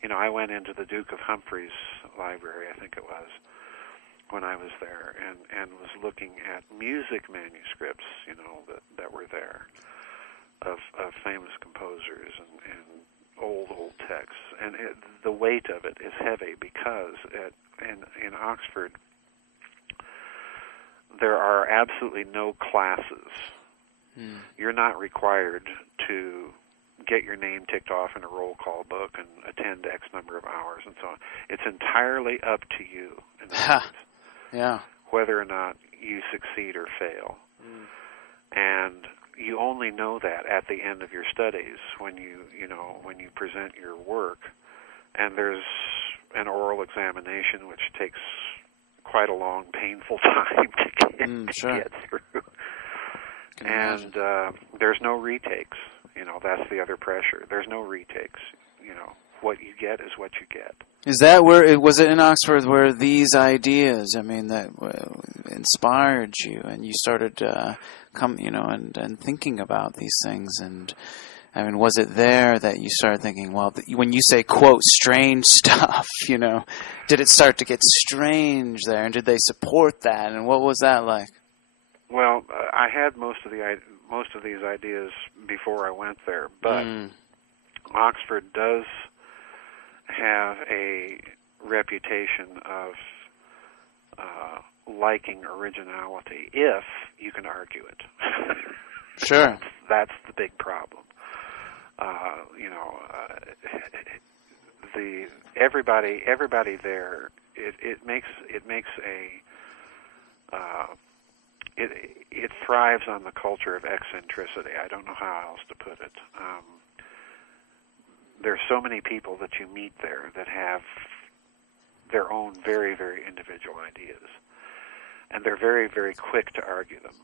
And I went into the Duke of Humphreys library, I think it was, when I was there, and was looking at music manuscripts, that were there of famous composers and old texts. And the weight of it is heavy because in Oxford there are absolutely no classes. You're not required to get your name ticked off in a roll call book and attend X number of hours and so on. It's entirely up to you, whether or not you succeed or fail. And you only know that at the end of your studies when you present your work, and there's an oral examination which takes quite a long, painful time to get through. And there's no retakes. That's the other pressure. There's no retakes. What you get is what you get. Is that was it in Oxford where these ideas, that inspired you, and you started and thinking about these things? And was it there that you started thinking, well, when you say, quote, strange stuff, did it start to get strange there, and did they support that, and what was that like? Well, I had most of these ideas before I went there, but Oxford does have a reputation of liking originality if you can argue it. Sure. That's the big problem. Everybody there. It thrives on the culture of eccentricity. I don't know how else to put it. there's so many people that you meet there that have their own very, very individual ideas, and they're very, very quick to argue them.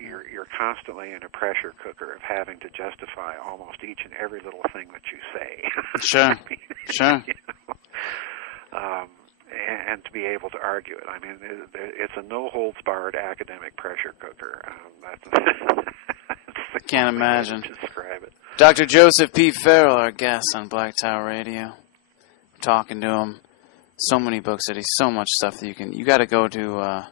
You're constantly in a pressure cooker of having to justify almost each and every little thing that you say. Sure, sure. You know? And to be able to argue it. I mean, it's a no-holds-barred academic pressure cooker. That's Can't imagine. To describe it. Dr. Joseph P. Farrell, our guest on Black Tower Radio. Talking to him. So many books that he's so much stuff that you got to go to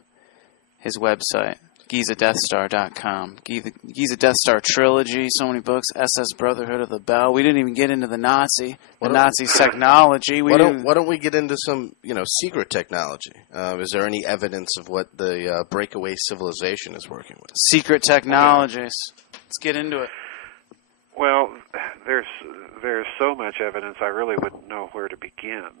his website, GizaDeathStar.com. Giza Death Star trilogy, so many books. SS Brotherhood of the Bell. We didn't even get into the Nazi technology. Why don't we get into some secret technology? Is there any evidence of what the Breakaway civilization is working with? Secret technologies. Let's get into it. Well, there's so much evidence I really wouldn't know where to begin.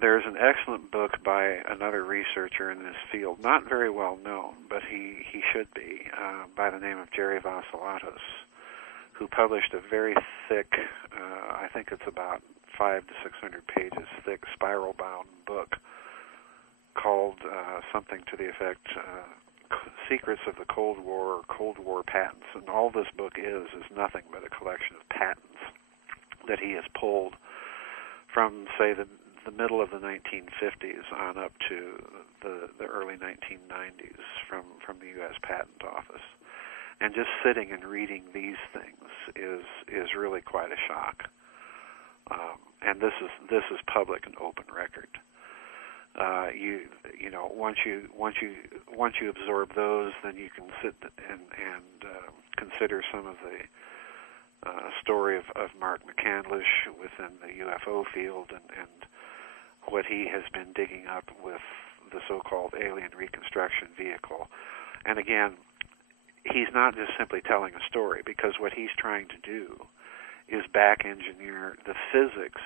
There's an excellent book by another researcher in this field, not very well known, but he should be, by the name of Jerry Vassilatos, who published a very thick, I think it's about 500 to 600 pages thick, spiral-bound book called something to the effect, Secrets of the Cold War, or Cold War Patents. And all this book is nothing but a collection of patents that he has pulled from, say, the middle of the 1950s on up to the early 1990s from the U.S. Patent Office. And just sitting and reading these things is really quite a shock. And this is public and open record. Once you absorb those, then you can sit and consider some of the story of Mark McCandlish within the UFO field and what he has been digging up with the so-called alien reconstruction vehicle. And again, he's not just simply telling a story, because what he's trying to do is back-engineer the physics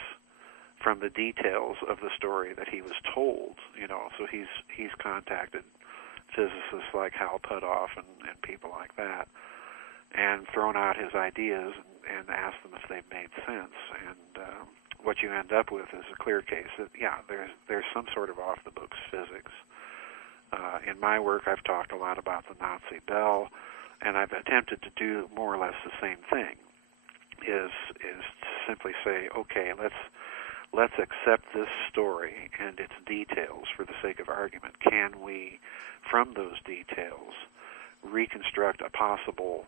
from the details of the story that he was told. So he's contacted physicists like Hal Puthoff and people like that, and thrown out his ideas and asked them if they've made sense. And what you end up with is a clear case that, there's some sort of off-the-books physics. In my work, I've talked a lot about the Nazi bell, and I've attempted to do more or less the same thing, is to simply say, okay, let's accept this story and its details for the sake of argument. Can we, from those details, reconstruct a possible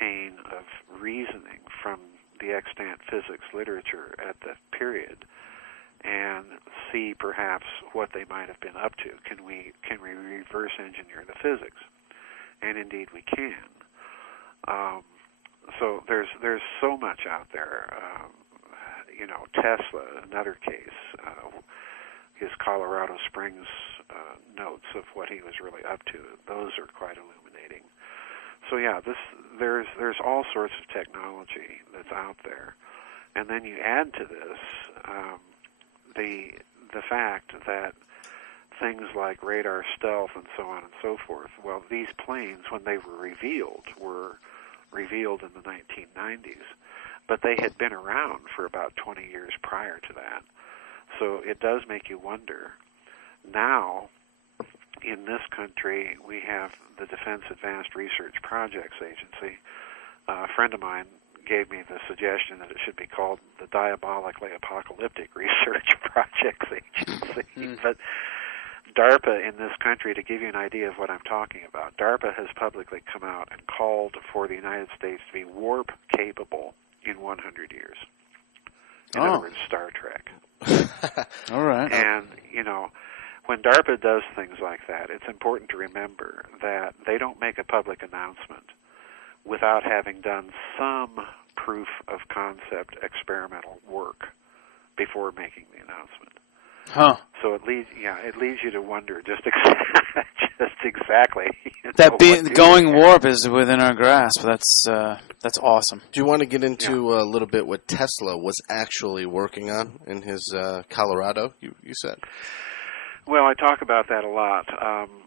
chain of reasoning from the extant physics literature at the period, and see perhaps what they might have been up to? Can we reverse engineer the physics? And indeed we can. So there's so much out there. Tesla, another case, his Colorado Springs notes of what he was really up to, those are quite illuminating. So there's all sorts of technology that's out there, and then you add to this the fact that things like radar stealth and so on and so forth. Well, these planes, when they were revealed in the 1990s, but they had been around for about 20 years prior to that. So it does make you wonder. Now, in this country, we have the Defense Advanced Research Projects Agency. A friend of mine gave me the suggestion that it should be called the Diabolically Apocalyptic Research Projects Agency. But DARPA in this country, to give you an idea of what I'm talking about, DARPA has publicly come out and called for the United States to be warp capable in 100 years. In other words, Star Trek. All right. And, when DARPA does things like that, it's important to remember that they don't make a public announcement without having done some proof of concept experimental work before making the announcement. Huh. So it leads you to wonder just exactly. Going warp is within our grasp. That's awesome. Do you want to get into a little bit what Tesla was actually working on in his Colorado? You said. Well, I talk about that a lot.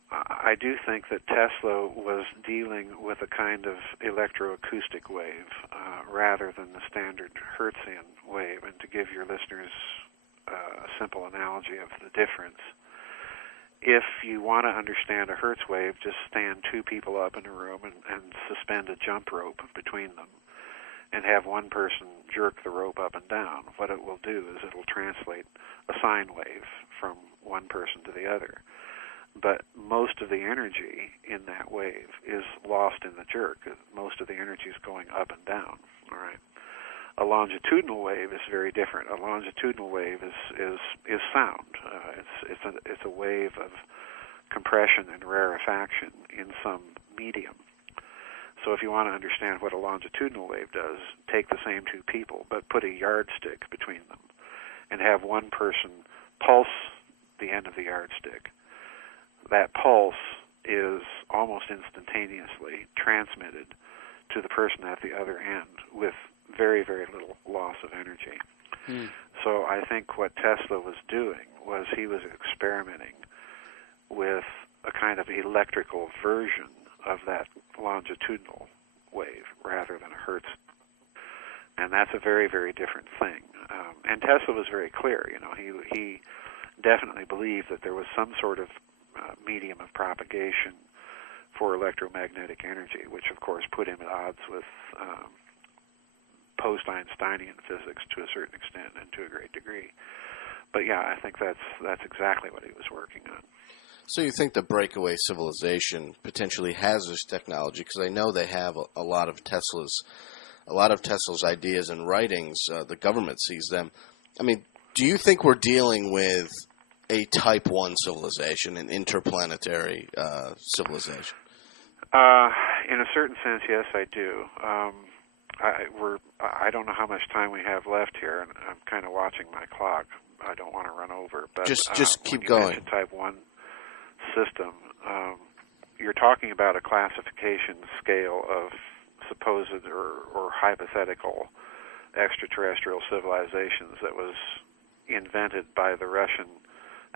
I do think that Tesla was dealing with a kind of electroacoustic wave rather than the standard Hertzian wave. And to give your listeners a simple analogy of the difference, if you want to understand a Hertz wave, just stand two people up in a room and suspend a jump rope between them and have one person jerk the rope up and down. What it will do is it will translate a sine wave from one person to the other. But most of the energy in that wave is lost in the jerk. Most of the energy is going up and down. All right. A longitudinal wave is very different. A longitudinal wave is sound. It's a wave of compression and rarefaction in some medium. So if you want to understand what a longitudinal wave does, take the same two people, but put a yardstick between them, and have one person pulse the end of the yardstick. That pulse is almost instantaneously transmitted to the person at the other end with very, very little loss of energy. So I think what Tesla was doing was he was experimenting with a kind of electrical version of that longitudinal wave rather than a Hertz. And that's a very, very different thing. And Tesla was very clear. He definitely believed that there was some sort of medium of propagation for electromagnetic energy, which of course put him at odds with post-Einsteinian physics to a certain extent and to a great degree. But yeah, I think that's exactly what he was working on. So you think the Breakaway civilization potentially has this technology? Because I know they have a lot of Tesla's ideas and writings. The government sees them. I mean, do you think we're dealing with a Type 1 civilization, an interplanetary civilization? In a certain sense, yes, I do. I don't know how much time we have left here, and I'm kind of watching my clock. I don't want to run over, but just keep when you going. mention Type 1 system, you're talking about a classification scale of supposed or hypothetical extraterrestrial civilizations that was invented by the Russian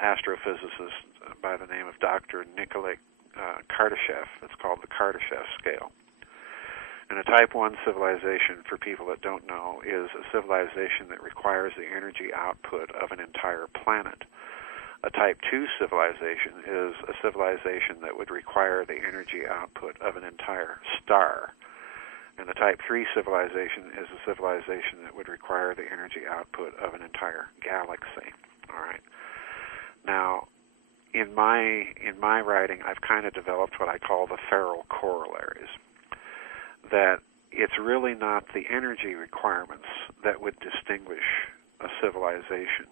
astrophysicist by the name of Dr. Nikolai Kardashev. It's called the Kardashev scale. And a Type 1 civilization, for people that don't know, is a civilization that requires the energy output of an entire planet. A Type 2 civilization is a civilization that would require the energy output of an entire star. And a Type 3 civilization is a civilization that would require the energy output of an entire galaxy. All right. Now, in my writing, I've kind of developed what I call the Farrell corollaries. That it's really not the energy requirements that would distinguish a civilization,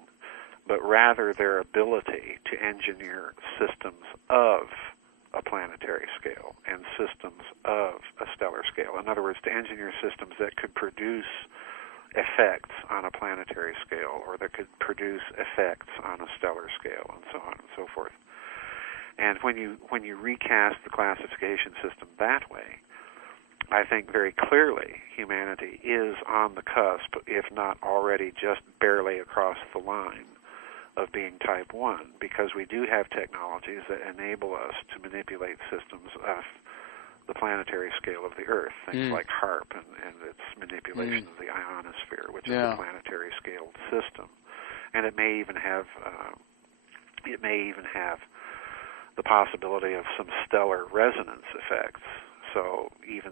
but rather their ability to engineer systems of a planetary scale and systems of a stellar scale. In other words, to engineer systems that could produce effects on a planetary scale or that could produce effects on a stellar scale and so on and so forth. And when you recast the classification system that way, I think very clearly humanity is on the cusp, if not already just barely across the line, of being Type 1, because we do have technologies that enable us to manipulate systems of the planetary scale of the Earth, things like HARP and its manipulation of the ionosphere, which is a planetary scaled system. And it may even have the possibility of some stellar resonance effects. So even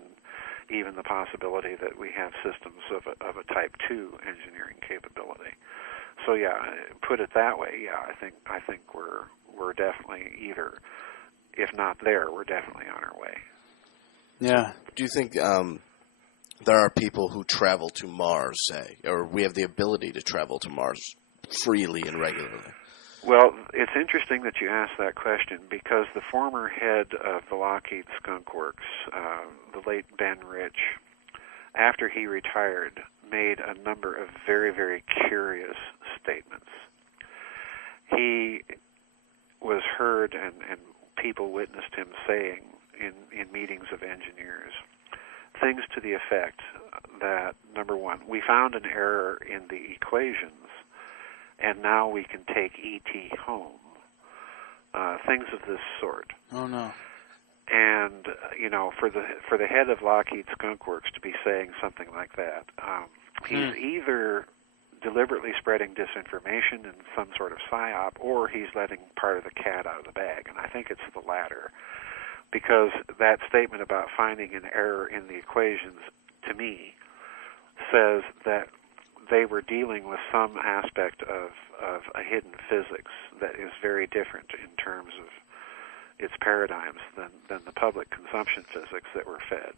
the possibility that we have systems of a Type 2 engineering capability. So yeah, put it that way. Yeah, I think we're definitely either, if not there, we're definitely on our way. Yeah. Do you think there are people who travel to Mars, say, or we have the ability to travel to Mars freely and regularly? Well, it's interesting that you asked that question because the former head of the Lockheed Skunk Works, the late Ben Rich, after he retired, made a number of very, very curious statements. He was heard and people witnessed him saying in meetings of engineers things to the effect that, number one, we found an error in the equations and now we can take E.T. home. things of this sort. Oh no. And for the head of Lockheed Skunk Works to be saying something like that, he's either deliberately spreading disinformation and some sort of psyop, or he's letting part of the cat out of the bag. And I think it's the latter, because that statement about finding an error in the equations, to me, says that they were dealing with some aspect of a hidden physics that is very different in terms of its paradigms than the public consumption physics that were fed.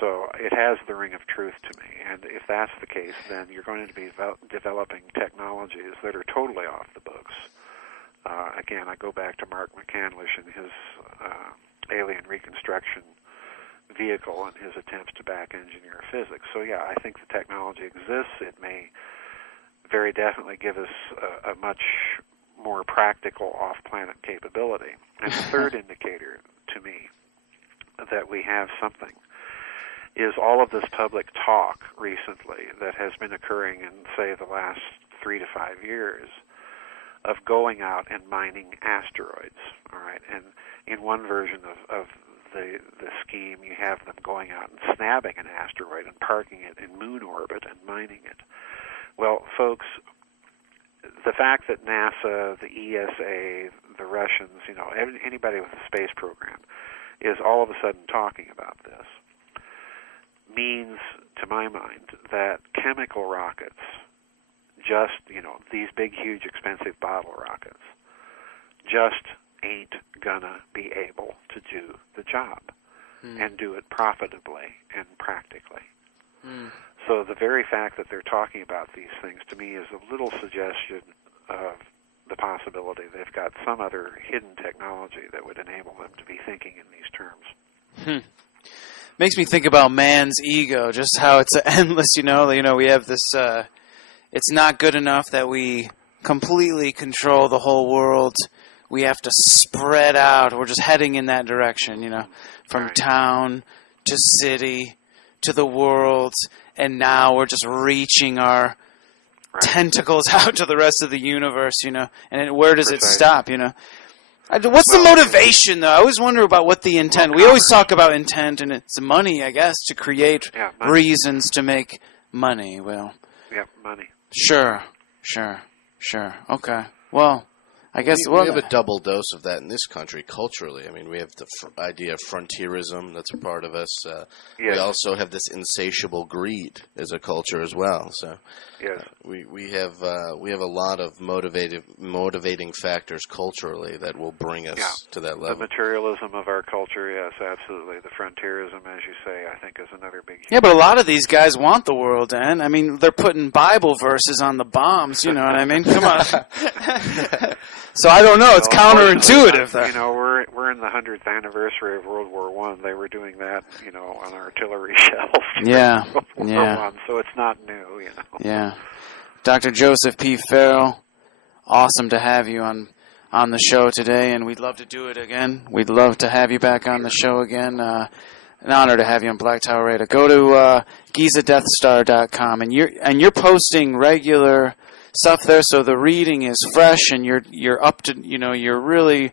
So it has the ring of truth to me, and if that's the case, then you're going to be developing technologies that are totally off the books. Again, I go back to Mark McCandlish and his alien reconstruction vehicle and his attempts to back engineer physics. So yeah, I think the technology exists. It may very definitely give us a much more practical off-planet capability. And the third indicator to me that we have something is all of this public talk recently that has been occurring in, say, the last 3 to 5 years of going out and mining asteroids. All right, and in one version of the scheme, you have them going out and snapping an asteroid and parking it in moon orbit and mining it. Well, folks, the fact that NASA, the ESA, the Russians, anybody with a space program is all of a sudden talking about this means, to my mind, that chemical rockets, just, these big, huge, expensive bottle rockets, just ain't gonna be able to do the job and do it profitably and practically. So the very fact that they're talking about these things, to me, is a little suggestion of the possibility they've got some other hidden technology that would enable them to be thinking in these terms. Makes me think about man's ego, just how it's endless, we have this, it's not good enough that we completely control the whole world. We have to spread out. We're just heading in that direction, from town to city to the world, and now we're just reaching our tentacles out to the rest of the universe, and where does it stop, What's the motivation, though? I always wonder about what the intent. We always talk about intent, and it's money, I guess, to create reasons to make money. Well, money. Sure. Okay. Well, I guess we have a double dose of that in this country culturally. I mean, we have the idea of frontierism that's a part of us. We also have this insatiable greed as a culture as well. So we have a lot of motivating factors culturally that will bring us to that level. The materialism of our culture, yes, absolutely. The frontierism, as you say, I think is another big. Yeah, but a lot of these guys want the world to end. I mean, they're putting Bible verses on the bombs. You know what I mean? Come on. So I don't know. It's counterintuitive. We're in the 100th anniversary of World War I. They were doing that, on artillery shells. Yeah. World War I, so it's not new, Yeah. Dr. Joseph P. Farrell, awesome to have you on the show today, and we'd love to do it again. We'd love to have you back on the show again. An honor to have you on Black Tower Radio. Go to GizaDeathStar.com, and you're posting regular stuff there, so the reading is fresh, and you're up to you're really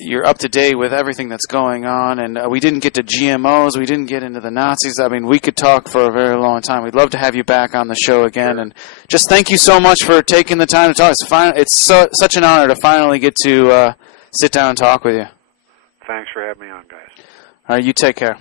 you're up to date with everything that's going on. And we didn't get to GMOs, we didn't get into the Nazis. I mean, we could talk for a very long time. We'd love to have you back on the show again, and just thank you so much for taking the time to talk. It's such an honor to finally get to sit down and talk with you. Thanks for having me on, guys. All right, you take care.